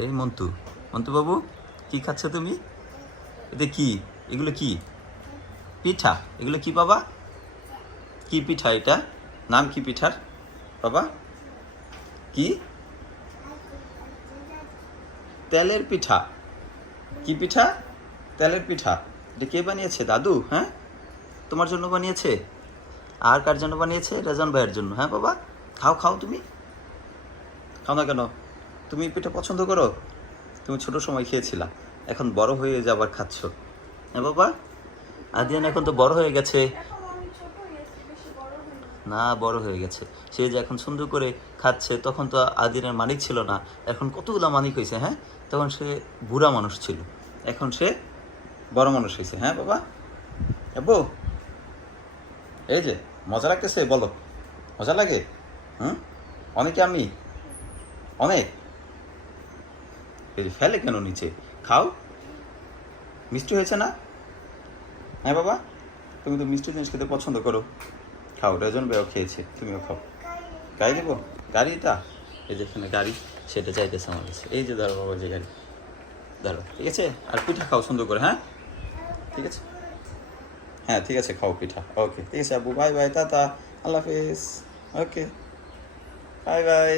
এই মন্টু, মন্টু বাবু, কি খাচ্ছ তুমি? এটা কি? এগুলো কি পিঠা? এগুলো কি বাবা? কি পিঠা এটা? নাম কি পিঠার বাবা? কি? তেলের পিঠা? কি পিঠা? তেলের পিঠা। এটা কে বানিয়েছে? দাদু? হ্যাঁ, তোমার জন্য বানিয়েছে? আর কার জন্য বানিয়েছে? রাজন ভাইয়ের জন্য। হ্যাঁ বাবা, খাও খাও, তুমি খাও না কেন? তুমি পিঠা পছন্দ করো? তুমি ছোট সময় খেয়েছিলা, এখন বড় হয়ে যাবার খাচ্ছ। হ্যাঁ বাবা, আদিয়ান এখন তো বড় হয়ে গেছে। না, বড় হয়ে গেছে। সে যে এখন সুন্দর করে খাচ্ছে, তখন তো আদিনের মানিক ছিল না, এখন কতগুলো মানিক হয়েছে। হ্যাঁ, তখন সে বুড়া মানুষ ছিল, এখন সে বড় মানুষ হয়েছে। হ্যাঁ বাবা, আব্বু, এই যে মজা লাগতেছে, বলো মজা লাগে? হুম, অনেকে আমি অনেক। এই যে ফেলে কেন নিচে? খাও, মিষ্টি হয়েছে না? হ্যাঁ বাবা, তুমি তো মিষ্টি জিনিস খেতে পছন্দ করো, খাও। রেজন ভাইও খেয়েছে, তুমিও খাও। গাড়ি দেবো? গাড়িটা এই যে এখানে গাড়ি, সেটা চাইতেছে আমার কাছে। এই যে ধরো বাবা, যে গাড়ি ধরো, ঠিক আছে? আর পিঠা খাও সুন্দর করে। হ্যাঁ, ঠিক আছে। হ্যাঁ, ঠিক আছে, খাও পিঠা। ওকে, ঠিক আছে আব্বু, বাই বাই, টাটা, আল্লাহ হাফিজ। ওকে, বাই বাই।